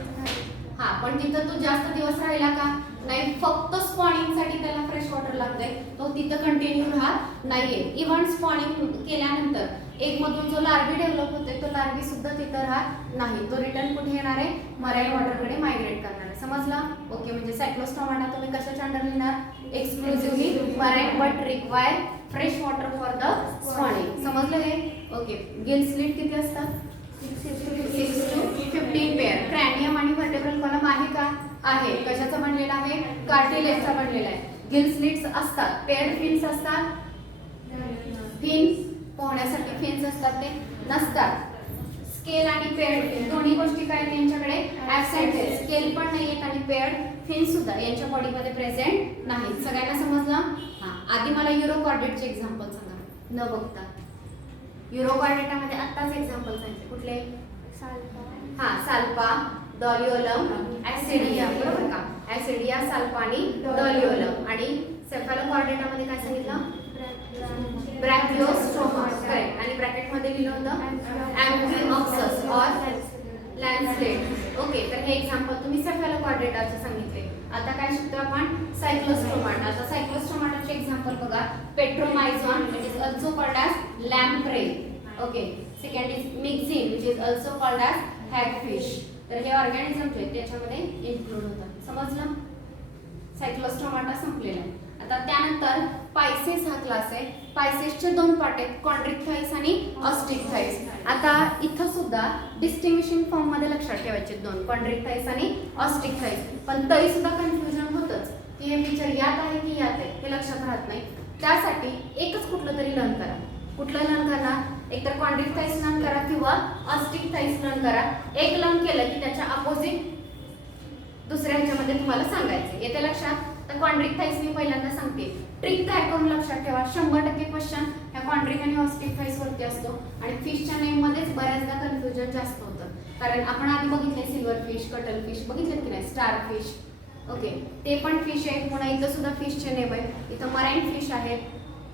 हा, पण तिथं तो जास्त दिवस राहिला का? नाही. फक्त स्पॉनिंग साठी त्याला फ्रेश वॉटर लागतंय, तो तिथं कंटिन्यू राहत नाहीये. इव्हन स्पॉनिंग केल्यानंतर एग मधून जो लार्वी डेव्हलप होते, तो लार्वी सुद्धा तिथं राहत नाही, तो रिटर्न कुठे येणार आहे? मराईन वॉटर कडे मायग्रेट करणार आहे. समजला? ओके. म्हणजे सायक्लोस्टोमाटा तुम्ही कशाच्या अंडर लिहिणार? Exclusively marine but require fresh water for the spawning. समजलं हे? ओके. गिल स्लिट किती असतात? 6 to 15 पेअर. क्रॅनियम आणि व्हर्टेब्रल कॉलम आहे का? आहे. कशाचा बनलेला आहे? कार्टिलेजचा बनलेला आहे. गिल स्लिट्स असतात. पेअर्ड फिन्स असतात. फिन्स पोहण्यासाठी फिन्स असतात ते नसतात. स्केल आणि पेअर्ड दोन्ही गोष्टी काय त्यांच्याकडे ऍबसेंट आहेत. स्केल पण नाहीयेत आणि पेअर्ड फिन्स सुद्धा यांच्या बॉडीमध्ये प्रेझेंट नाहीत. सगळ्यांना समजलं? हा. आधी मला युरोकॉर्डेटचे एक्झाम्पल सांगा न बघता. युरोकॉर्डेटामध्ये आत्ताच एक्झाम्पल सांगितले. कुठले? हा, साल्पा, डॉलिओलम, ऍसिडिया, बरोबर का? ऍसिडिया, साल्पा आणि डॉलिओलम. आणि सेफॅलोकॉर्डेटामध्ये काय सांगितलं? ब्रॅकिओस्ट्रोमा. करेक्ट. आणि ब्रॅकेट मध्ये लिहिलं होतं अँफिऑक्सस ऑर लॅन्सलेट. ओके. तर हे एक्झाम्पल तुम्ही सेफॅलोकॉर्डेटाचे सांगितले. आता काय शिकतो आपण? सायक्लोस्टोमाटा. आता सायक्लोस्टोमाटाचे एक्झाम्पल बघा. Petromyzon, it is also called as lamprey. Okay. Second is myxine, which is also called as hagfish. तर हे ऑर्गॅनिझम जे त्याच्यामध्ये इन्क्लूड होतात. समजलं? सायक्लोस्टोमाटा संपलेला आहे. आता त्यानंतर पायसेस हा क्लास आहे. पायसेसचे दोन पार्ट आहेत, कॉन्ड्रिक्टाइस आणि ऑस्टिक्टाइस. आता इथं सुद्धा डिस्टिंग्विशिंग फॉर्म मध्ये लक्षात ठेवायचे दोन, कॉन्ड्रिक्टाइस आणि ऑस्टिक्टाइस. पण तरी सुद्धा कन्फ्युजन होतच की हे फीचर यात आहे की यात आहे, हे लक्षात राहत नाही. त्यासाठी एकच कुठलं तरी लर्न करा. कुठलं लर्न करणार? एकतर कॉन्ड्रिक्टाइस लर्न करा किंवा ऑस्टिक्टाइस लर्न करा. एक लर्न केलं की त्याच्या अपोजिट दुसऱ्या ह्याच्यामध्ये तुम्हाला सांगायचं. येते लक्षात? तर कॉन्ड्रिक्टाइस मी पहिल्यांदा सांगते. ट्रिक काय करून लक्षात ठेवा. 100% क्वेश्चन ह्या कॉन्ड्रिक आणि ऑस्टिक्टाइस वरती असतो आणि फिशच्या नेम मध्येच बऱ्याचदा कन्फ्युजन जास्त होतं. कारण आपण आधी बघितले सिल्वर फिश, कटल फिश बघितलेत की नाही, स्टार फिश. ओके. ते पण फिश आहेत. पुन्हा इथं सुद्धा फिशचे नेम आहेत. इथं मराईन फिश आहेत,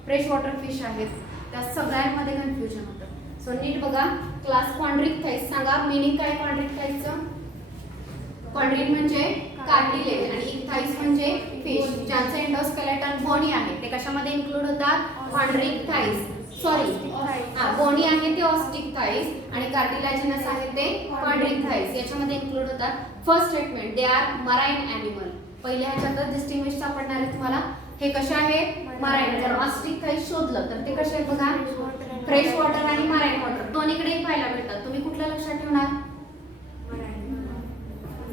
फ्रेश वॉटर फिश आहेत. त्या सगळ्यांमध्ये कन्फ्युजन होतं. सो नीट बघा. क्लास कॉन्ड्रिक्टाइस सांगा मीनिंग काय कॉन्ड्रिक्टाइसचं? कॉन्ड्रिक म्हणजे कार्टिलेज आणि इक्थाइस म्हणजे फिश ज्यांचं एंडोस्केलेटल बोनी आहे. ते कशामध्ये इन्क्लूड होतात? कॉन्ड्रिक्टाइस. सॉरी, बोनी आहे ते ऑस्टिक्टाइस आणि कार्टिलेजिनस आहे ते कॉन्ड्रिक्टाइस. याच्यामध्ये इन्क्लूड होतात. First statement, they are marine animal. पहिल्या ह्याच्यातच डिस्टिंग्विश सापडणार आहे तुम्हाला. हे कसे आहेत? मराईन. जर ऑस्टिक्टाइस शोधलं तर ते कसे आहेत बघा, फ्रेश वॉटर आणि मराईन वॉटर दोन्हीकडे पाहायला मिळतात. तुम्ही कुठलं लक्षात ठेवणार?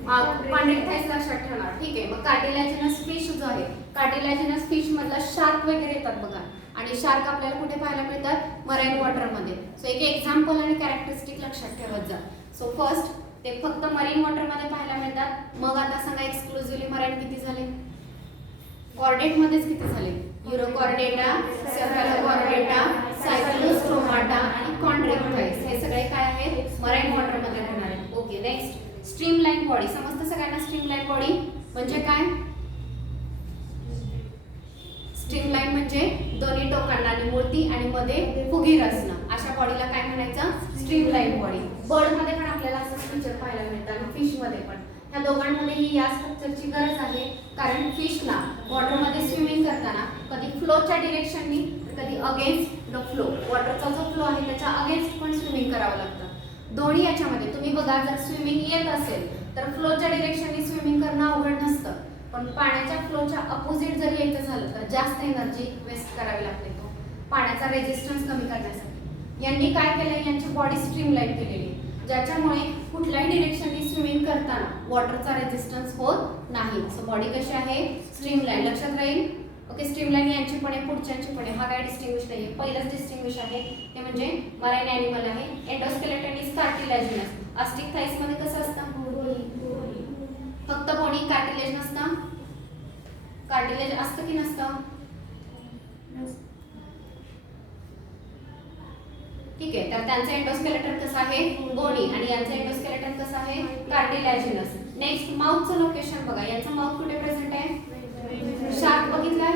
कॉन्ड्रिक्टाइस लक्षात ठेवणार. ठीक आहे. मग कार्टिलेजिनस फिश जो आहे, कार्टिलेजिनस फिश मधला शार्क वगैरे येतात बघा. आणि शार्क आपल्याला कुठे पाहायला मिळतात? मराईन वॉटर मध्ये. सो एक एक्झाम्पल आणि कॅरेक्टरिस्टिक लक्षात ठेवत जा. सो फर्स्ट ते फक्त मरीन वॉटर मध्ये पाहायला मिळतात. मग आता सांगा एक्सक्लुझिव्हली मराईन किती झाले? कॉर्डेट मध्येच किती झाले? युरोकॉर्डेटा, सेफॅलोकॉर्डेटा, सायक्लोस्टोमाटा आणि कॉन्ड्रिक्टाइस. हे सगळे काय आहेत? मराईन वॉटर मध्ये राहणार आहेत. ओके. Next, streamline body. समजतं सगळ्यांना स्ट्रीमलाइन बॉडी म्हणजे काय? स्ट्रीमलाइन म्हणजे दोन्ही टोकांना निमुळती आणि मध्ये फुगीर असणं, अशा बॉडीला काय म्हणायचं? Streamline body. बर्ड मध्ये पण आपल्याला असं स्ट्रक्चर पाहायला मिळतं आणि फिश मध्ये पण. ह्या दोघांमध्येही या स्ट्रक्चरची गरज आहे. कारण फिशला वॉटरमध्ये स्विमिंग करताना कधी फ्लोच्या डिरेक्शननी, कधी अगेन्स्ट द फ्लो, वॉटरचा जो फ्लो आहे त्याच्या अगेन्स्ट पण स्विमिंग करावं लागतं. दोन्ही याच्यामध्ये तुम्ही बघा, जर स्विमिंग येत असेल तर फ्लोच्या डिरेक्शननी स्विमिंग करणं अवघड नसतं, पण पाण्याच्या फ्लोच्या अपोजिट जर यायचं झालं तर जास्त एनर्जी वेस्ट करावी लागते तो पाण्याचा रेजिस्टन्स कमी करण्यासाठी. यांनी काय केलं, यांची बॉडी स्ट्रीमलाईन केलेली, ज्याच्यामुळे कुठल्याही डिरेक्शननी स्विमिंग करताना वॉटरचा रेजिस्टन्स होत नाही. सो बॉडी कशी आहे, स्ट्रीमलाईन. लक्षात राहील. ओके, स्ट्रीमलाईन यांची पण आहे, पुढच्यांची पण आहे. हा काय डिस्टिंग्विश नाही आहे, पहिलंच डिस्टिंग्विश आहे ते म्हणजे मराइन ॲनिमल आहे. Endoskeleton is cartilaginous. Osteichthyes मध्ये कसं असतं, फक्त बॉडी, कार्टिलेज नसतं. कार्टिलेज असतं की नसतं, ठीक आहे. तर त्यांचं एंडोस्केलेटन कसं आहे, बॉडी, आणि यांचं एंडोस्केलेटन कसं आहे, कार्टिलेजिनस. नेक्स्ट माउथचं लोकेशन बघा, यांचं माउथ कुठे प्रेझेंट आहे, शार्क बघितलाय,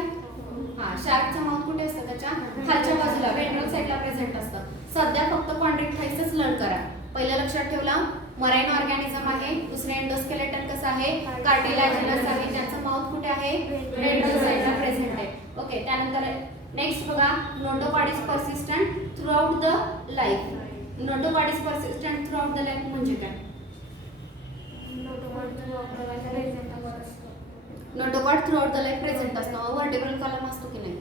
हा शार्कचं माउथ कुठे असतं, त्याच्या खालच्या बाजूला वेंट्रल साइडला प्रेझेंट असतं. सध्या फक्त कॉन्ड्रिक्टाइसच लर्न करा. पहिलं लक्षात ठेवला, मराइन ऑर्गॅनिझम आहे. दुसरे एंडोस्केलेटन कसं आहे, कार्टिलेजिनस आहे. त्यांचं माउथ कुठे आहे, वेंट्रल साइडला प्रेझेंट आहे. ओके, त्यानंतर नेक्स्ट बघा, notochord is persistent throughout the life. Notochord is persistent throughout the life म्हणजे काय, notochord throughout the life present असतो. व्हर्टिब्रल कॉलम असतो की नाही,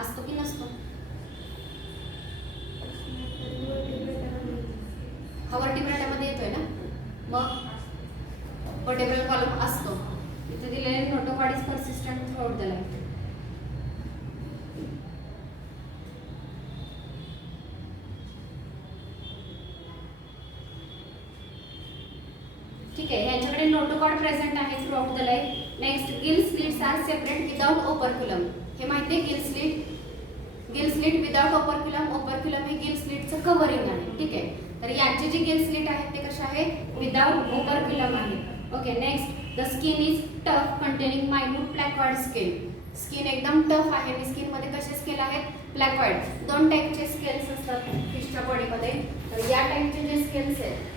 असतो की नसतो, हा व्हर्टिब्रेटामध्ये येतोय ना, मग व्हर्टिब्रल कॉलम असतो. इथे दिलेले notochord is persistent throughout the life. ठीक आहे, यांच्याकडे नोटोकॉड प्रेझेंट आहे throughout the life. Next, gill slits are separate without operculum. हे माहिती आहे, gill slit without operculum. Operculum हे गिल स्लिटचं कव्हरिंग आहे. ठीक आहे, तर यांचे जे गिल स्लिट आहेत ते कसे आहे, विदाउट ओपर्क्युलम आहे. Okay, next, the skin is tough containing minute placoid scale. Skin एकदम टफ आहे आणि स्किन मध्ये कसे स्केल आहेत, प्लॅकॉइड. दोन टाईपचे स्केल्स असतात फिशच्या बॉडीमध्ये. तर या टाईपचे जे स्केल्स आहेत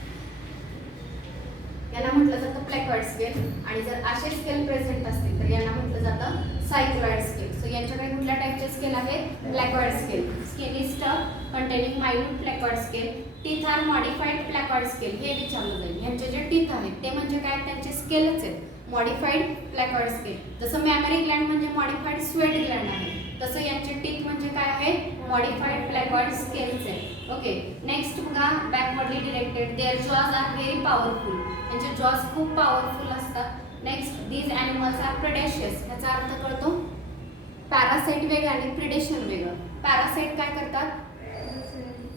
यांना म्हटलं जातं प्लॅकॉइड स्केल, आणि जर असे स्केल प्रेझेंट असतील तर यांना म्हटलं जातं सायक्लॉइड स्केल. सो यांच्याकडे कुठल्या टाईपचे स्केल आहेत, placoid scale. Skin is tough containing minute placoid scale. Teeth are modified placoid scale. हे विचारलं जाईल. यांचे जे टीथ आहेत ते म्हणजे काय, त्यांचे स्केलच आहेत, मॉडिफाईड प्लॅकॉइड स्केल. जसं मॅमरी ग्लँड म्हणजे मॉडिफाईड स्वेट ग्लँड आहे, तसं यांचे टीथ म्हणजे काय आहे, मॉडिफाईड प्लॅकॉइड स्केल्स आहे. ओके, नेक्स्ट बघा, backwardly directed. Their jaws are very powerful. यांचे जॉज खूप पॉवरफुल असतात. Next, these animals are predaceous. याचा अर्थ कळतो, पॅरासाइट वेगळं आणि प्रिडेशन वेगळं. पॅरासाइट काय करतात,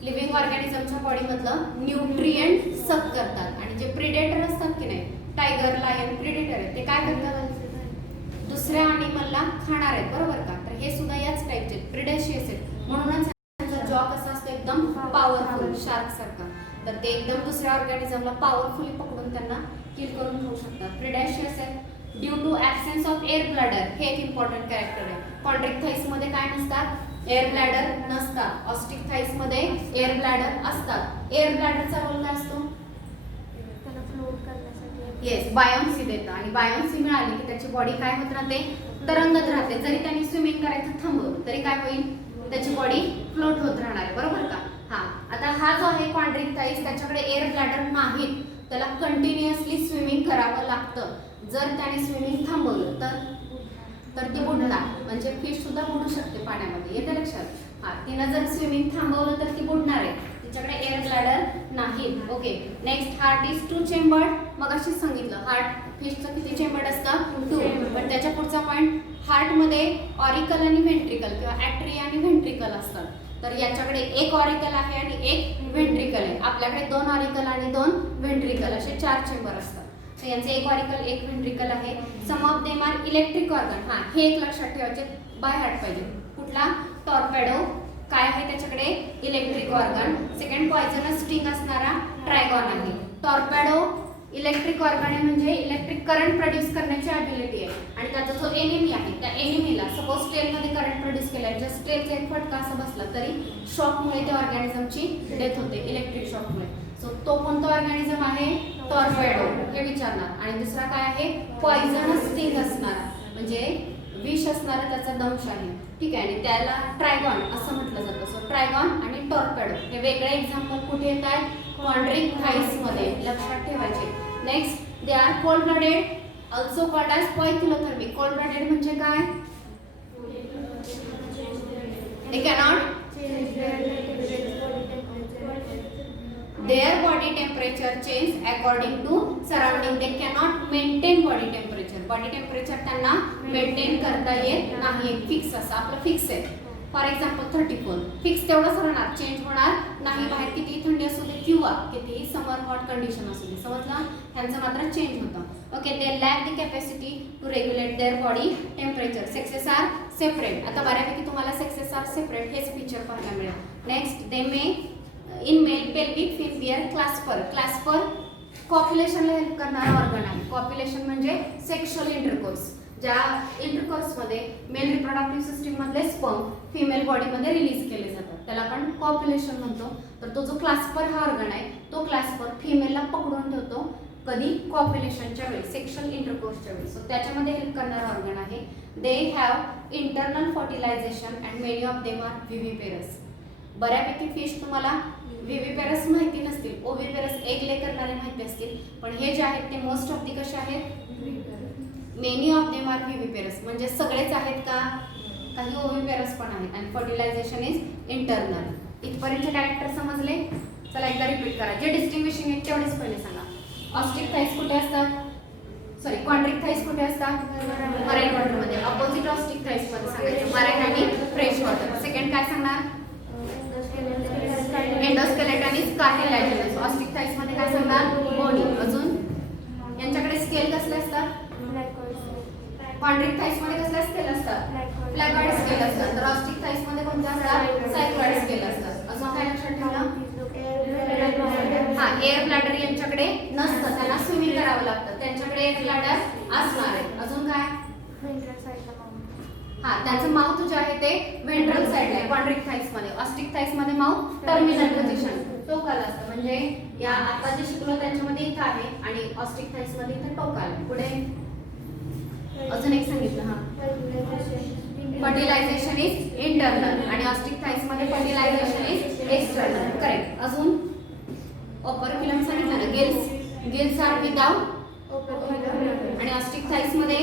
लिव्हिंग ऑर्गॅनिझमच्या बॉडीमधलं न्यूट्रिएंट सक करतात, आणि जे प्रिडेटर असतात की नाही, टायगर, लायन प्रिडेटर आहेत, ते काय करतात, दुसऱ्या ॲनिमलला खाणार आहेत, बरोबर का. तर हे सुद्धा याच टाईपचे प्रिडेशियस आहेत. म्हणूनच त्यांचा जॉ कसा असतो, एकदम पॉवरफुल, शार्क सारखा. तर ते एकदम दुसऱ्या ऑर्गॅनिझमला पॉवरफुली पकडून त्यांना किल करून खाऊ शकतात. प्रिडेशियस आहेत. Due to absence of air bladder, हे एक इम्पॉर्टंट कॅरेक्टर आहे. कॉन्ट्रिक्टाइस मध्ये काय नसतात, एअर ब्लॅडर नसतात. ऑस्टिक थाईस मध्ये एअर ब्लॅडर असतात. एअर ब्लॅडरचा रोल काय असतो, येस, बायोन्सी देतं, आणि बायोन्सी मिळाली की त्याची बॉडी काय होत राहते, तरंगत राहते. जरी त्यांनी स्विमिंग करायचं थांबवलं तरी काय होईल, त्याची बॉडी फ्लोट होत राहणार आहे, बरोबर का. हा, आता हा जो आहे कॉन्ट्रिक्टाइस, त्याच्याकडे एअर ब्लॅडर नाहीत, त्याला कंटिन्युअसली स्विमिंग करावं लागतं. जर त्याने स्विमिंग थांबवलं तर ती बुडणार, म्हणजे फिश सुद्धा बुडू शकते पाण्यामध्ये, येते लक्षात. हा, तिनं जर स्विमिंग थांबवलं तर ती बुडणार आहे, तिच्याकडे एअर ब्लॅडर नाही. Okay, next, heart is 2 chambered. मग अशीच सांगितलं, हार्ट फिशचं किती चेंबर्ड असतं, 2. पण त्याच्या पुढचा पॉईंट, हार्टमध्ये ऑरिकल आणि व्हेंट्रिकल किंवा ॲट्रिया आणि व्हेंट्रिकल असतात. तर याच्याकडे एक ऑरिकल आहे आणि एक व्हेंट्रिकल आहे. आपल्याकडे 2 ऑरिकल आणि 2 व्हेंट्रिकल असे 4 चेंबर असतात. तर यांचे एक ऑरिकल, एक व्हेंट्रिकल आहे. Some of them are electric organ. हा, हे एक लक्षात ठेवायचे, बाय हार्ट पाहिजे. कुठला, टॉर्पेडो, काय आहे त्याच्याकडे, electric organ. Second, poisonous sting असणारा ट्रायगॉन आहे. टॉर्पेडो इलेक्ट्रिक ऑर्गन आहे, म्हणजे इलेक्ट्रिक करंट प्रोड्यूस करण्याची ॲबिलिटी आहे. आणि त्याचा जो एनिमी आहे, त्या एनिमीला सपोज स्टेलमध्ये करंट प्रोड्यूस केला, जर स्टेलचा एक फटका असा बसला तरी शॉकमुळे त्या ऑर्गॅनिझमची डेथ होते, इलेक्ट्रिक शॉकमुळे. सो तो कोणता ऑर्गॅनिझम आहे? टॉर्पेडो हे विचारणार. आणि दुसरा काय आहे? पॉइझनस स्टिंग असणारा, म्हणजे विष असणारा त्याचा दंश आहे. ठीक आहे. आणि त्याला ट्रायगॉन असं म्हटलं जातं. सो ट्रायगॉन आणि टॉर्पेडो हे वेगळे एक्झाम्पल कुठे येत आहेत? कॉन्ड्रिक थाईस मध्ये, लक्षात ठेवायचे. Next, they are cold blooded, also called as poikilothermic. Cold blooded म्हणजे काय? They cannot their body temperature change according to surrounding. They cannot maintain body temperature. Body temperature त्यांना मेंटेन करता येत नाही. एक फिक्स असं आपलं फिक्स आहे. फॉर एक्झाम्पल 34 फिक्स तेवढंच राहणार, चेंज होणार नाही. बाहेर कितीही थंडी असू दे किंवा कितीही समर हॉट कंडिशन असू दे, समजलं? ह्यांचं मात्र चेंज होतं. Okay. They lack the capacity to regulate their body temperature. Sexes are separate. आता बऱ्यापैकी तुम्हाला सेक्सेस आर सेपरेट हेच फीचर पाहायला मिळेल. Next, they may in male pelvic fin bear clasper. Clasper कॉप्युलेशनला हेल्प करणारा ऑर्गन आहे. कॉप्युलेशन म्हणजे सेक्शुअल इंटरकोर्स. ज्या इंटरकोर्समध्ये मेल रिप्रोडक्टिव्ह सिस्टीम मधले स्पर्म फिमेल बॉडीमध्ये रिलीज केले जातात त्याला आपण कॉप्युलेशन म्हणतो. तर तो जो क्लास्पर हा ऑर्गन आहे तो क्लास्पर फिमेलला पकडून ठेवतो. कधी? कॉप्युलेशनच्या वेळी, सेक्शुअल इंटरकोर्सच्या वेळी. सो त्याच्यामध्ये हेल्प करणारा ऑर्गन आहे. They have internal fertilization and many of them are viviparous. बऱ्यापैकी फिश तुम्हाला विव्हिपेरस माहिती नसतील, ओव्हिपेरस एग ले करणारे माहिती असतील, पण हे जे आहेत ते मोस्ट ऑफ दी कसे आहेत? Many of them are viviparous. म्हणजे सगळेच आहेत का? काही ओव्हिपेरस पण आहेत. आणि फर्टिलायझेशन इज इंटरनल. इथपर्यंतचे कॅरेक्टर समजले? चला एकदा रिपीट करा. जे डिस्टिंग्विशिंग आहेत तेवढेच पहिले सांगा. ऑस्ट्रिक थाईस कुठे असतात? सॉरी, कॉन्ड्रिक थाईस कुठे असतात? मराईन वॉटरमध्ये. अपोजिट ऑस्ट्रिक थाईस मध्ये सांगायचं मराईन आणि फ्रेश वॉटर. सेकंड काय सांगणार? Endoskeleton is cartilaginous. Austric thighs मध्ये काय सांगणार? बोनी. अजून यांच्याकडे स्केल कसले असतात? कॉन्ड्रिक थाईस मध्ये कसले स्केल असतात? प्लॅकॉइड स्केल असतात. तर ऑस्ट्रिक थाईस मध्ये कोणते असतात? सायक्लॉइड स्केल असतात. अजून काय लक्षात ठेवलं? हा, एअर ब्लॅडर यांच्याकडे नसतं, त्यांना स्विमिंग करावं लागतं. त्यांच्याकडे एअर ब्लॅडर असणार आहे. अजून काय? हा, त्याचं माउथ जे आहे ते व्हेंट्रल साइडला आहे कॉन्ड्रिक थाईस मध्ये. ऑस्ट्रिक थाईस मध्ये माउथ टर्मिनल पोझिशन टोकाला असतं. म्हणजे या आता जे शिकलो त्याच्यामध्ये इथं आहे आणि ऑस्ट्रिक थाईस मध्ये इथं टोकाला. पुढे अजून एक सांगितलं. हा, फर्टिलायझेशन इज इंटरनल आणि ऑस्ट्रिक थाईस मध्ये फर्टिलायझेशन इज एक्सटर्नल. करेक्ट. अजून ओपरक्युलम सांगितलं ना. गिल्स आर विदाउट आणि ऑस्ट्रिक थाईस मध्ये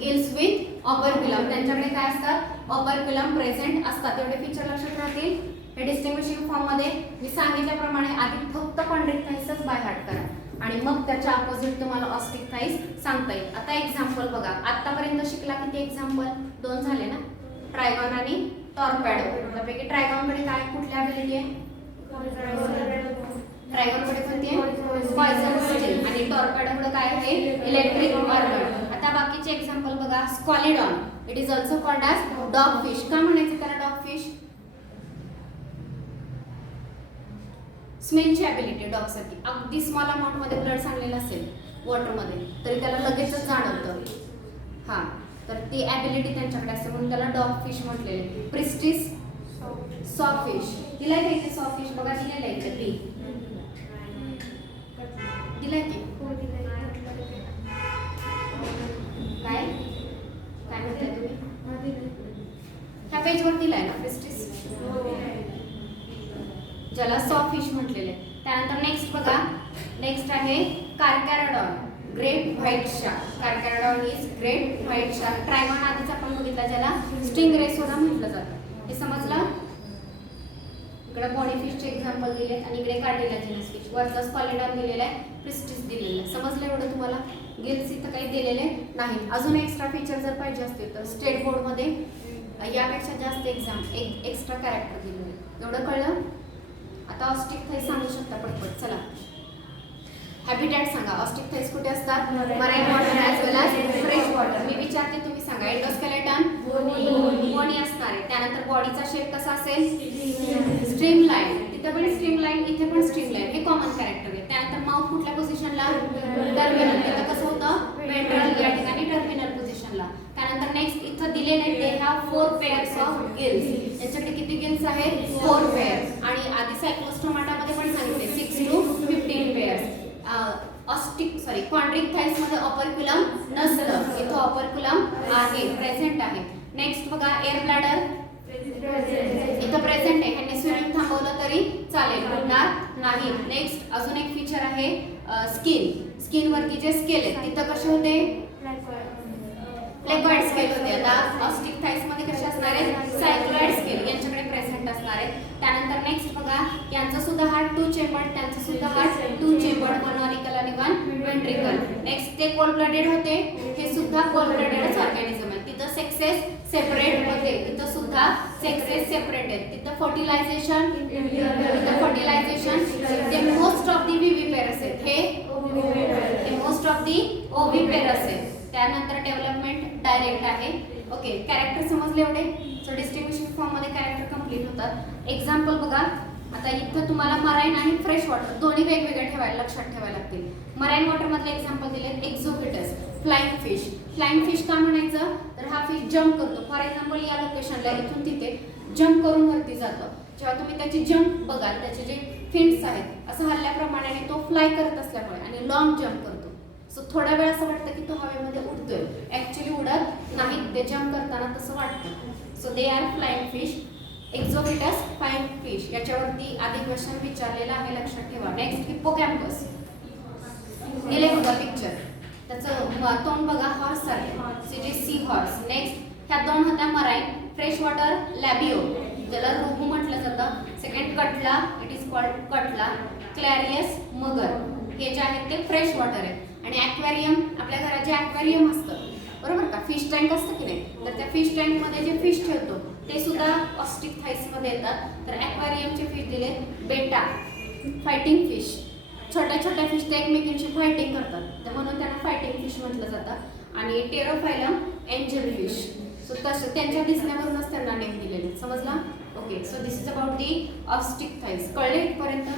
गिल्स विथ ऑपरक्युलम. त्यांच्याकडे काय असतात? ऑपरक्युलम प्रेझेंट असतात. एवढे फीचर लक्षात राहतील. हे डिस्टिंग्विशिंग फॉर्म मध्ये मी सांगितल्याप्रमाणे आधी फक्त कॉन्ड्रिक थाईसच बाय हार्ट करा आणि मग त्याच्या अपोजिट तुम्हाला ऑस्ट्रिक थाईस सांगता येईल. आता एक्झाम्पल बघा. आतापर्यंत शिकला किती एक्झाम्पल? 2 झाले ना. ट्रायगॉन आणि टॉर्पेडो. त्यापैकी ट्रायगॉनकडे काय कुठली ॲबिलिटी आहे? ट्रायगॉनकडे कोणती आहे? Poisonous sting. आणि टॉर्पेडोकडे काय आहे? Electric organ. आता बाकीचे एक्झाम्पल बघा. Scoliodon, it is also called as dog fish. का म्हणायचं त्याला डॉग फिश? स्मेलची ॲबिलिटी डॉगसाठी. अगदी स्मॉल अमाऊंट मध्ये ब्लड सांगलेलं असेल वॉटरमध्ये तरी त्याला लगेचच जाणवतं. हा, तर ती ॲबिलिटी त्यांच्याकडे असते म्हणून त्याला डॉग फिश म्हटलेले. Priestess sawfish. दिलाय का इथे सॉफिश? बघा दिलेलं आहे ती. दिलाय की? काय काय म्हणताय तुम्ही? ह्या पेजवर दिलाय ना प्रिस्टिस, ज्याला सॉफिश म्हटलेले. त्यानंतर नेक्स्ट बघा. नेक्स्ट आहे carcharodon, great white shark. Carcharodon is great white shark. Trygon आधीच आपण बघितला ज्याला स्टिंगरे सुद्धा म्हटलं जातं. हे समजलं? इकडे बॉडी फिशचे एक्झाम्पल दिले आणि इकडे कार्टिलाजिनस फिश. वरचा स्कॉलिडॉन दिलेला आहे, प्रिस्टिस दिलेला आहे. समजलं एवढं तुम्हाला? गिल्स इथं काही दिलेले नाही. अजून एक्स्ट्रा फीचर जर पाहिजे असतील तर स्टेट बोर्डमध्ये यापेक्षा जास्त एक्स्ट्रा कॅरेक्टर दिलेले. एवढं कळलं? आता ऑस्ट्रिक थाईस सांगू शकता पटपट. चला, हॅबिटॅट सांगा. ऑस्ट्रिक थाईस कुठे असतात? मराईन वॉटर ॲज वेल ॲज फ्रेश वॉटर. मी विचारते तुम्ही सांगा. एंडोस्केलेटन बोनी असणार आहे. त्यानंतर बॉडीचा शेप कसा असेल? स्ट्रीमलाइन. तिथे पण स्ट्रीमलाइन, इथे पण स्ट्रीमलाइन. हे कॉमन कॅरेक्टर आहे. त्यानंतर माउथ कुठल्या पोझिशनला? टर्मिनल. इथं कसं होतं? वेंट्रल. या ठिकाणी टर्मिनल पोझिशनला. त्यानंतर नेक्स्ट इथं दिलेले आहेत they have 4 pairs of gills. यांच्याकडे किती गिल्स आहेत? 4 पेअर्स. आणि आधी सायक्लोस्टोमाटामध्ये पण सॉरी कॉन्ड्रिक थाईस मध्ये ऑपर्क्युलम नसतं, इथं ऑपर्क्युलम आहे, प्रेझेंट आहे. नेक्स्ट बघा एअर ब्लॅडर इथं प्रेझेंट आहे, ह्यांनी स्विमिंग थांबवलं तरी चालेल, बुडणार नाही. नेक्स्ट अजून एक फीचर आहे स्किन. स्किन वरती जे स्केल आहेत तिथं कसे होते, प्लेकॉइड स्केल होते. आता ऑस्टिक थाईस मध्ये कसे असणार आहेत, सायक्लॉइड स्केल यांच्याकडे प्रेझेंट असणार आहे. त्यानंतर नेक्स्ट बघा यांचा सुद्धा हार्ट 2 चेंबर्ड, त्यांचा सुद्धा हार्ट 2 चेंबर्ड, 1 ऑरिकल आणि 1 वेंट्रिकल. नेक्स्ट ते कोल्ड ब्लडेड होते, हे सुद्धा कोल्ड ब्लडेडच ऑर्गॅनिझम आहे. तिथं सेक्सेस सेपरेट होते, तिथं सुद्धा सेक्सेस सेपरेट आहेत. तिथं फर्टिलायझेशन, ते मोस्ट ऑफ दी विविपेरस आहेत, हे मोस्ट ऑफ दी ओव्हिपेरस आहेत. त्यानंतर डेव्हलपमेंट डायरेक्ट आहे. ओके, कॅरेक्टर समजले एवढे. सो डिस्ट्रीब्युशन फॉर्म मध्ये कॅरेक्टर कंप्लीट होतात. एक्झाम्पल बघा, आता इथं तुम्हाला मराईन आणि फ्रेश वॉटर दोन्ही वेगवेगळे ठेवायला लक्षात ठेवायला लागतील. मराईन वॉटर मधले एक्झाम्पल दिले एक्झोफिटस, फ्लाइंग फिश. फ्लाइंग फिश का म्हणायचं, तर हा फिश जम्प करतो. फॉर एक्झाम्पल या लोकेशनला इथून तिथे जम्प करून वरती जातो. जेव्हा तुम्ही त्याची जम्प बघाल, त्याचे जे फिन्स आहेत असं हल्ल्याप्रमाणे तो फ्लाय करत असल्यामुळे आणि लॉंग जम्प करतो. सो थोडा वेळ असं वाटतं की तो हवेमध्ये उडतोय, ऍक्च्युली उडत नाही, ते जम्प करताना तसं वाटतं. So they are flying fish. Exocoetus, flying fish याच्यावरती आधी क्वेश्चन विचारलेला आहे, लक्षात ठेवा. नेक्स्ट हिप्पोकॅम्पस दिले बघा पिक्चर, त्याचं तोंड बघा हॉर्स सारखे, सी हॉर्स. नेक्स्ट ह्या दोन होत्या मराईन. फ्रेश वॉटर लॅबिओ, ज्याला रोहू म्हटलं जातं. Second catla, it is called catla. Clarias, मगर. हे जे आहेत ते फ्रेश वॉटर आहे. आणि ॲक्वेरियम, आपल्या घरात जे ॲक्वेरियम असतं बरोबर का, फिश टँक असतं की नाही, तर त्या फिश टँकमध्ये जे फिश ठेवतो ते सुद्धा ऑस्टिक थाईसमध्ये येतात. तर ॲक्वेरियमचे फिश दिले बेटा, फायटिंग फिश. छोट्या छोट्या फिश ते एकमेकींशी फायटिंग करतात, तर म्हणून त्यांना फायटिंग फिश म्हटलं जातं. आणि टेरोफायलम, एंजल फिश. सो तसं त्यांच्या दिसण्यावरूनच त्यांना नेम दिलेले, समजला. Okay, so this is about the osteichthyes. कळले इथपर्यंत?